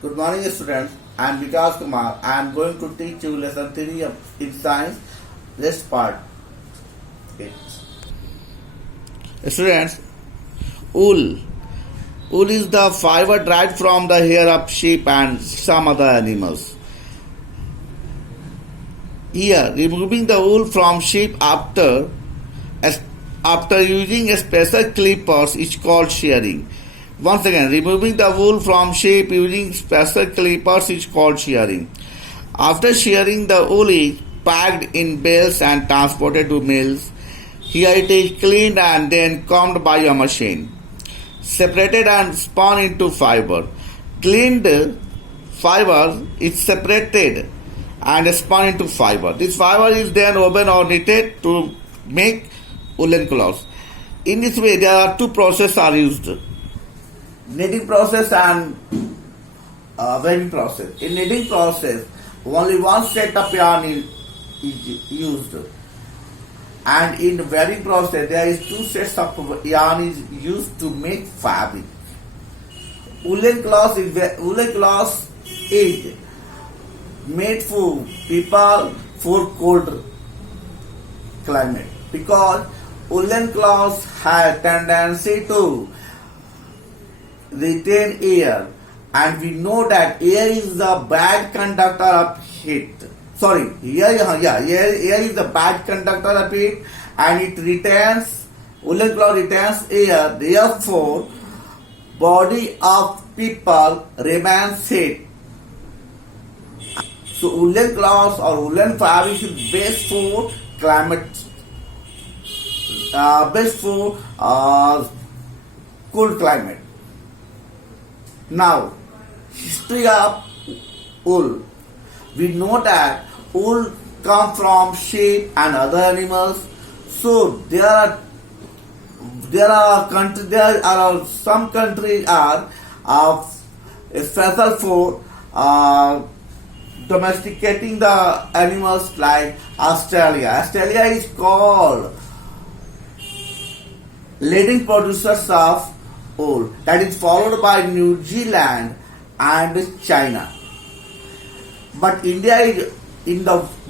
Good morning, students. I am Vikas Kumar. I am going to teach you lesson 3 in science. Let's start it. Students, wool. Wool is the fiber derived from the hair of sheep and some other animals. Here, removing the wool from sheep after using a special clippers is called shearing. Once again, removing the wool from sheep using special clippers is called shearing. After shearing, the wool is packed in bales and transported to mills. Here it is cleaned and then combed by a machine, separated and spun into fiber. Cleaned fiber is separated and spun into fiber. This fiber is then woven or knitted to make woolen cloths. In this way, there are two processes are used: knitting process and weaving process. In knitting process, only one set of yarn is used, and in weaving process, there is two sets of yarn is used to make fabric. Woolen cloth is made for people for cold climate, because woolen cloths have tendency to retain air, and we know that air is the bad conductor of heat. Air is the bad conductor of heat, and it retains, woolen cloth retains air. Therefore, body of people remains heat. So woolen cloths or woolen fabric is best for climate, best for cool climate. Now, history of wool. We know that wool comes from sheep and other animals. So there are some countries are special for domesticating the animals, like Australia. Australia is called leading producers of wool, that is followed by New Zealand and China. But India is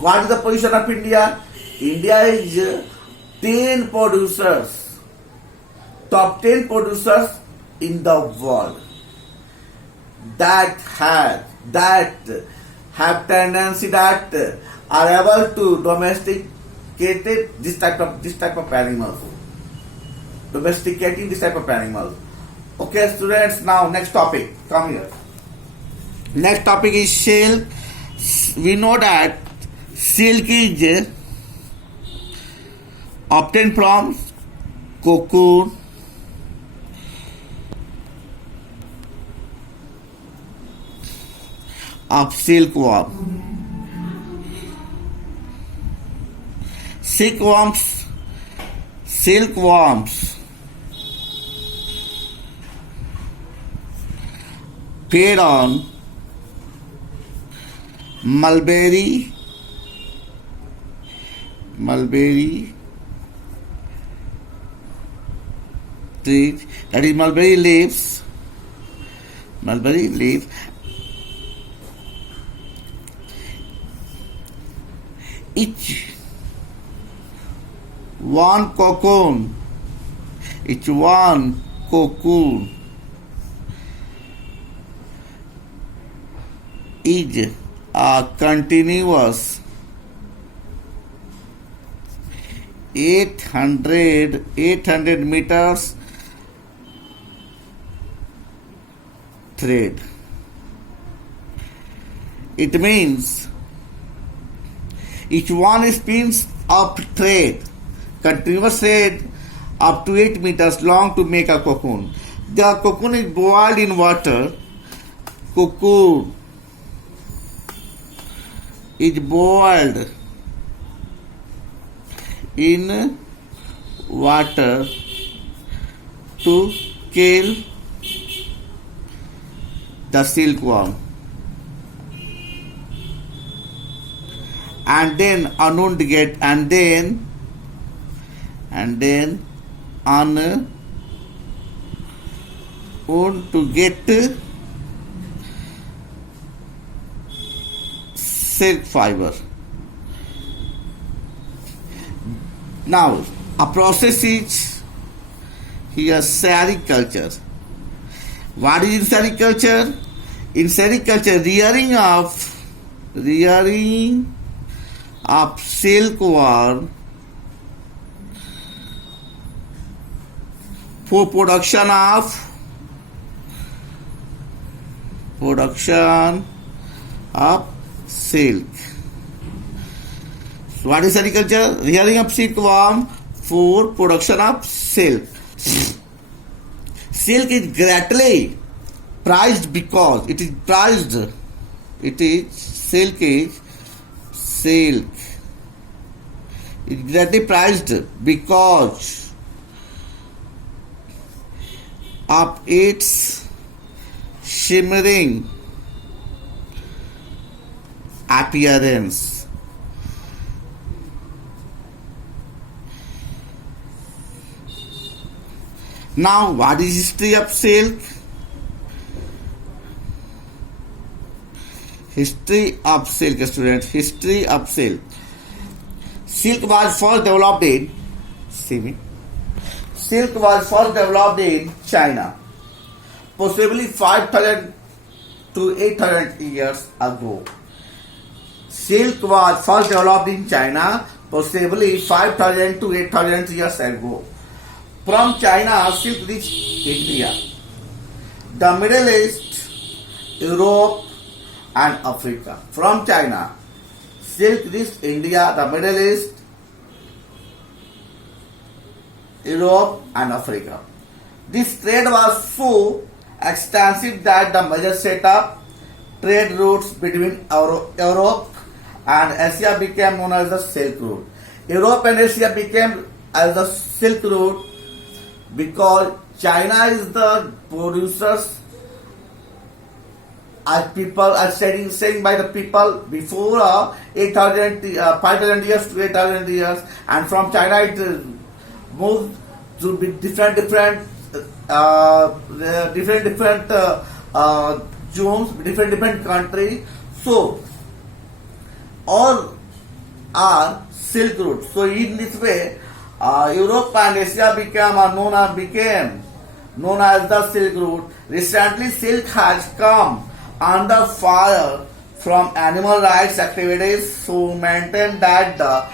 what is the position of India? India is 10 producers, top 10 producers in the world that have tendency, that are able to domesticate this type of animals. Domesticating this type of animals. Okay, students, now next topic. Come here. Next topic is silk. We know that silk is obtained from cocoon, of silkworm. Silkworms feed on mulberry trees, that is mulberry leaves. Each one cocoon is a continuous 800 meters thread. It means each one spins up thread, continuous thread up to 8 meters long to make a cocoon. The cocoon is boiled in water. Cocoon is boiled in water to kill the silkworm, and then unwound to get silk fiber. Now, a process is here sericulture. What is in sericulture? In sericulture, rearing of silkworm for production of silk. So what is sericulture? Rearing of silkworm for production of silk. Silk is greatly prized because it is greatly prized because of its shimmering appearance. Now, what is history of silk? History of silk, students. History of silk. Silk was first developed in China, possibly 5,000 to 8,000 years ago. Silk was first developed in China, possibly 5,000 to 8,000 years ago. From China, silk reached India, the Middle East, Europe, and Africa. From China, silk reached India, the Middle East, Europe, and Africa. This trade was so extensive that the major set up trade routes between Europe and Asia became known as the Silk Route. Europe and Asia became as the Silk Route because China is the producers, as people are saying by the people before 5,000 years to 8,000 years, and from China it moved to be different zones, different countries. So all are Silk Route. So in this way, Europe and Asia became known as the Silk Route. Recently, silk has come under fire from animal rights activities who maintain that the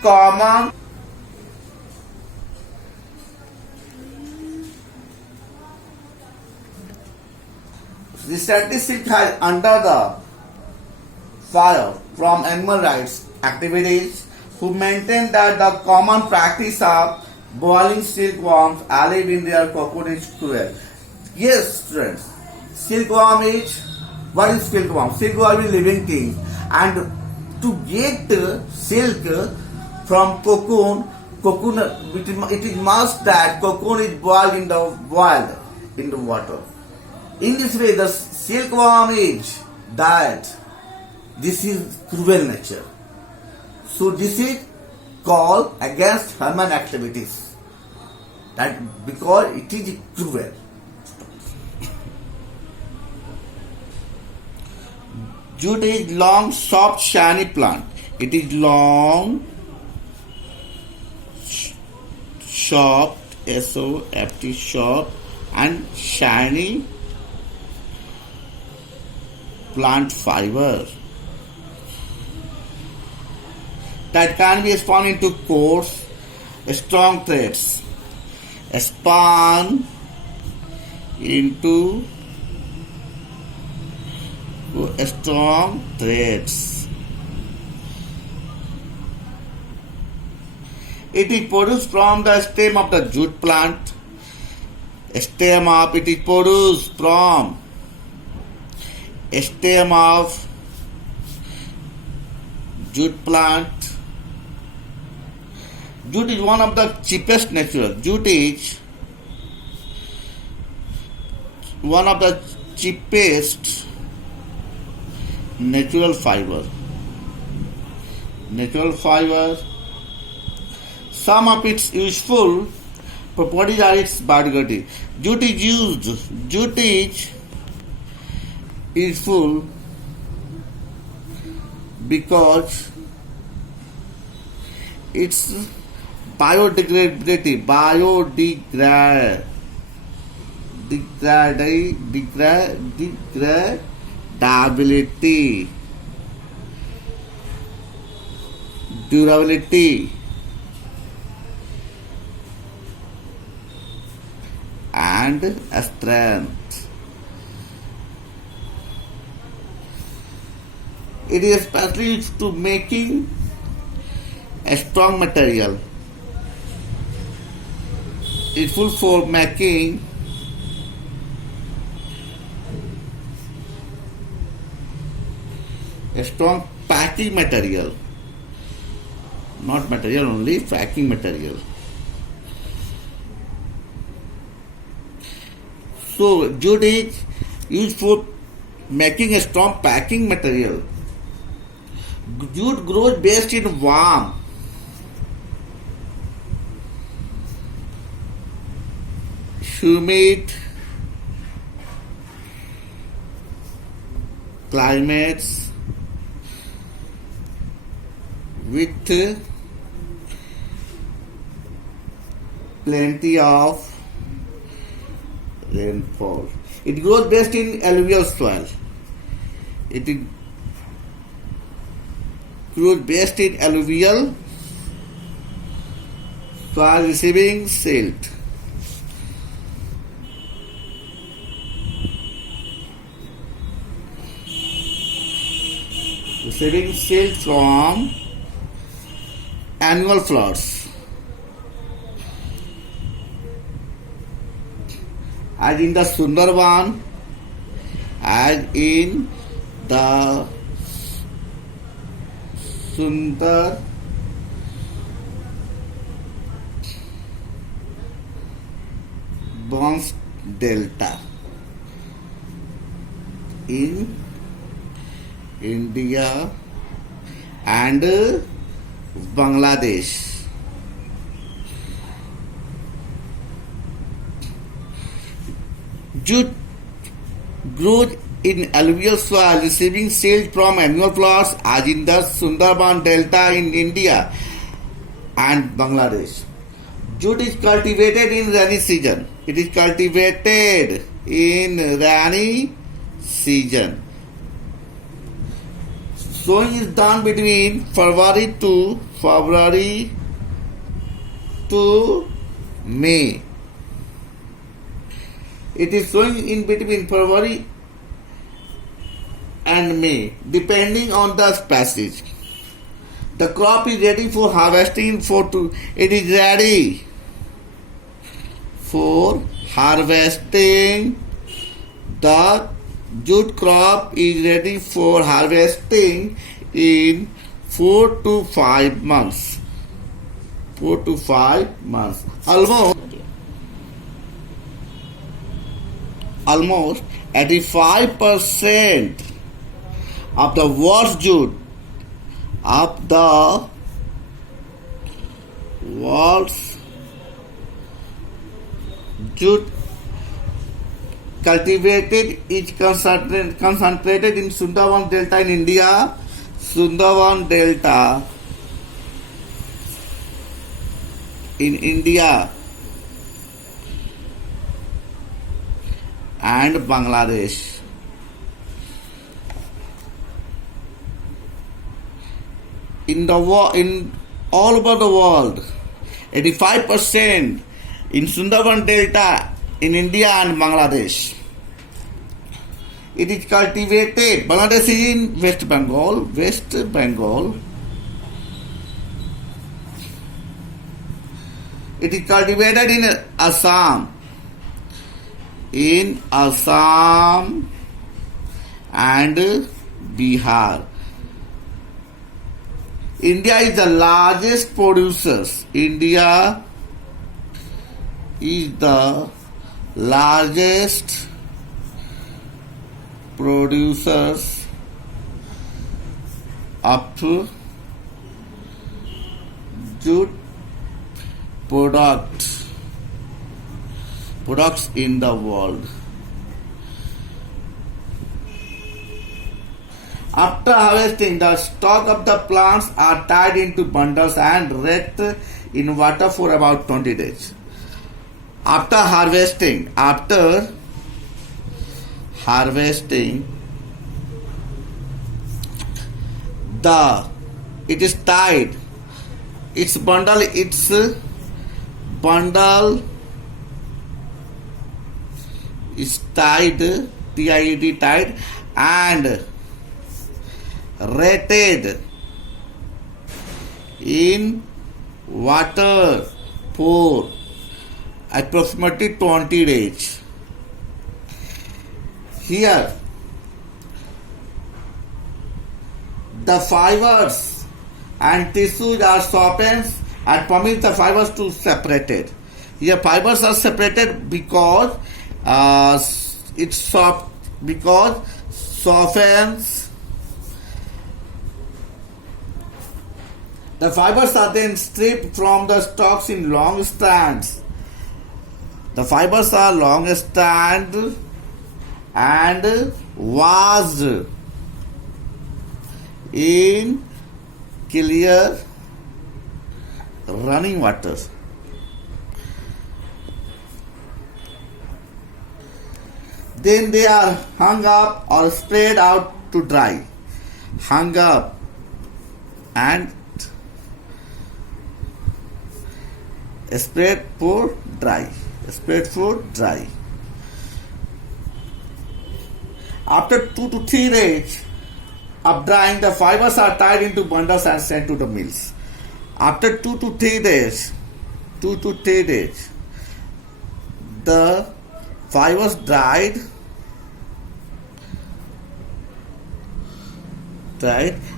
common silk has under the fire from animal rights activities who maintain that the common practice of boiling silkworms alive in their cocoon is cruel. Yes, students, silkworm is, what is silkworm? Silkworm is living thing, and to get silk from cocoon, it is must that cocoon is boiled in the water. In this way, the silkworm is died. This is cruel nature. So this is called against human activities. That because it is cruel. Jute is long, soft, shiny plant. It is long, soft, S-O-F-T, soft, and shiny plant fiber that can be spun into coarse, strong threads. Spun into strong threads. It is produced from the stem of the jute plant. It is produced from stem of jute plant. Jute is one of the cheapest natural. Jute is one of the cheapest natural fiber. Some of its useful properties are its biodiversity. Jute is useful because it's biodegradability, degradability, durability, and strength. It is especially used to making a strong material. It's useful for making a strong packing material. Not material only, packing material. So jute is used for making a strong packing material. Jute grows best in warm, humid climates with plenty of rainfall. It grows best in alluvial soil. It grows best in alluvial soil receiving silt. Receiving silt from annual floods. As in the Sundarban, as in the Sundarban Delta in India and Bangladesh. Jute grows in alluvial soil receiving silt from annual floods as in the Sundarban Delta in India and Bangladesh. Jute is cultivated in rainy season. It is cultivated in rainy season. Sowing is done between February to May. It is sowing in between February and May, depending on the species. The crop is ready for harvesting. It is ready for harvesting. The jute crop is ready for harvesting in 4 to 5 months. 4 to 5 months. Almost 85% of the world's jute cultivated is concentrated in Sundarban Delta in India, Sundarban Delta in India and Bangladesh. In all over the world, 85% in Sundarban Delta in India and Bangladesh. It is cultivated. Bangladesh is in West Bengal. It is cultivated in Assam. And Bihar. India is the largest producer. India is the largest producers of jute products in the world. After harvesting, the stalk of the plants are tied into bundles and wrapped in water for about 20 days. After harvesting, it is tied. Its bundle is tied, TIED, tied, and rated in water for approximately 20 days. Here, the fibers and tissues are softened and permit the fibers to separate. Here, fibers are separated because it softens. The fibers are then stripped from the stalks in long strands. The fibers are long strands and washed in clear running water. Then they are hung up or spread out to dry. Hung up and spread for dry. After 2 to 3 days of drying, the fibers are tied into bundles and sent to the mills. After 2 to 3 days, the fibers dried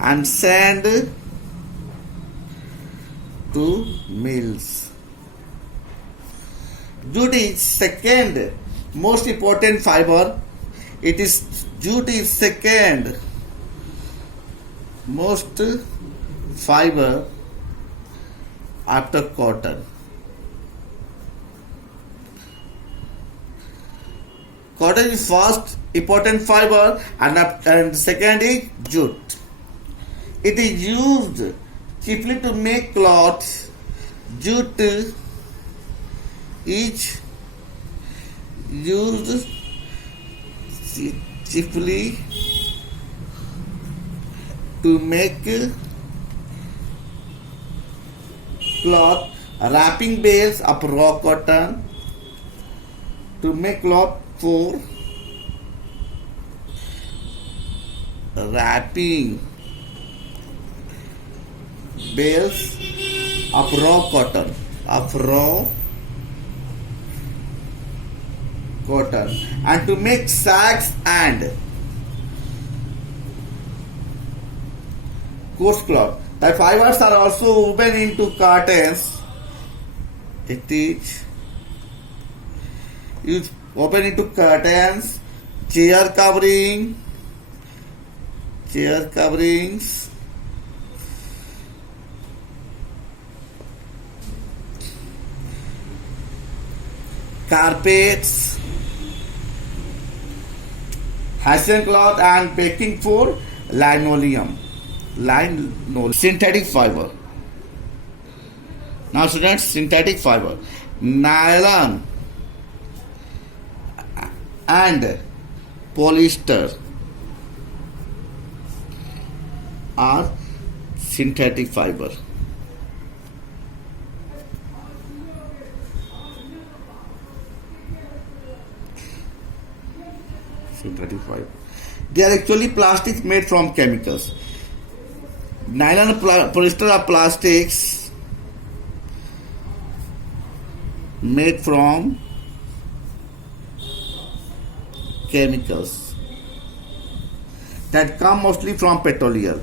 and sent to mills. Jute is second most important fiber. Jute is second most fiber after cotton. Cotton is first important fiber and second is jute. It is used chiefly to make cloth. Jute is used chiefly to make cloth, wrapping bales of raw cotton, to make cloth for wrapping bales of raw cotton, and to make sacks and coarse cloth. The fibers are also woven into curtains. It is used woven into curtains, chair coverings, carpets, Hessian cloth, and baking for linoleum. Synthetic fiber. Now students, synthetic fiber. Nylon and polyester are synthetic fiber. They are actually plastics made from chemicals. Nylon and polyester are plastics made from chemicals that come mostly from petroleum.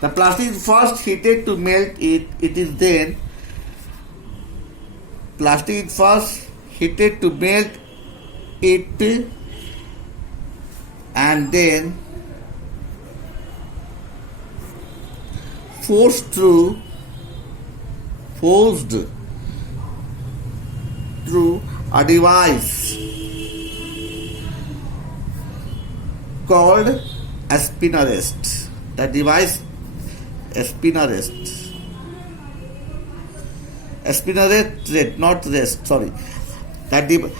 The plastic is first heated to melt it. It is then and then forced through a device called a spinner rest. The device a spinner rest. A spinner rest, not rest, sorry. The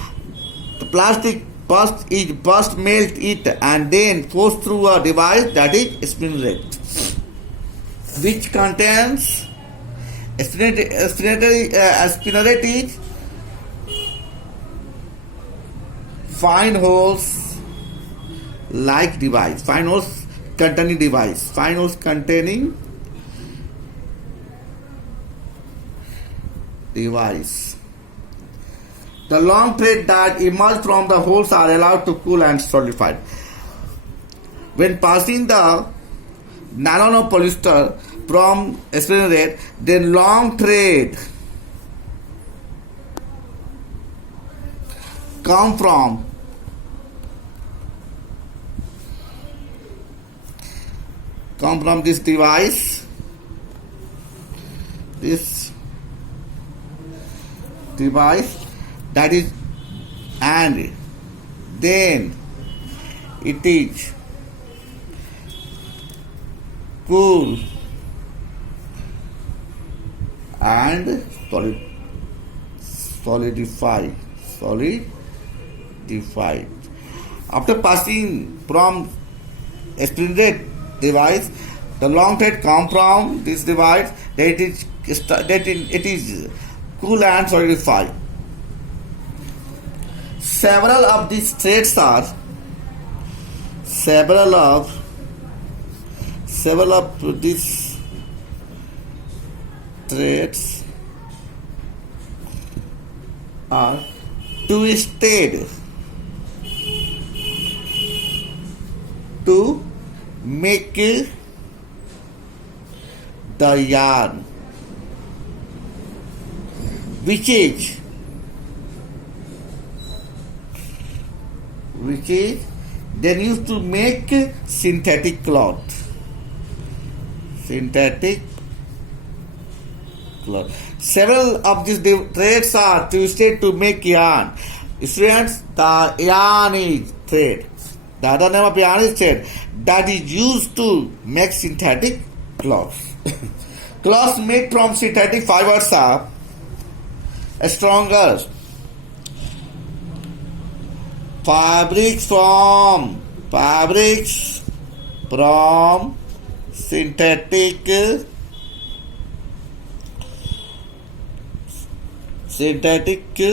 plastic first melt it and then goes through a device that is spinner rest, which contains a spinneret is fine holes like device, fine holes containing device. The long thread that emerge from the holes are allowed to cool and solidify. When passing the nylon or polyester from spinneret, then long thread come from this device, that is, and then it is cool and solidified. After passing from a spinneret device, the long thread come from this device that it is cool and solidified. Several of these threads are twisted to make the yarn, which is then used to make synthetic cloth. Several of these threads are twisted to make yarn. Students, the yarn is thread. The other name of yarn is thread that is used to make synthetic cloths. Cloths made from synthetic fibers are stronger. Fabrics from synthetic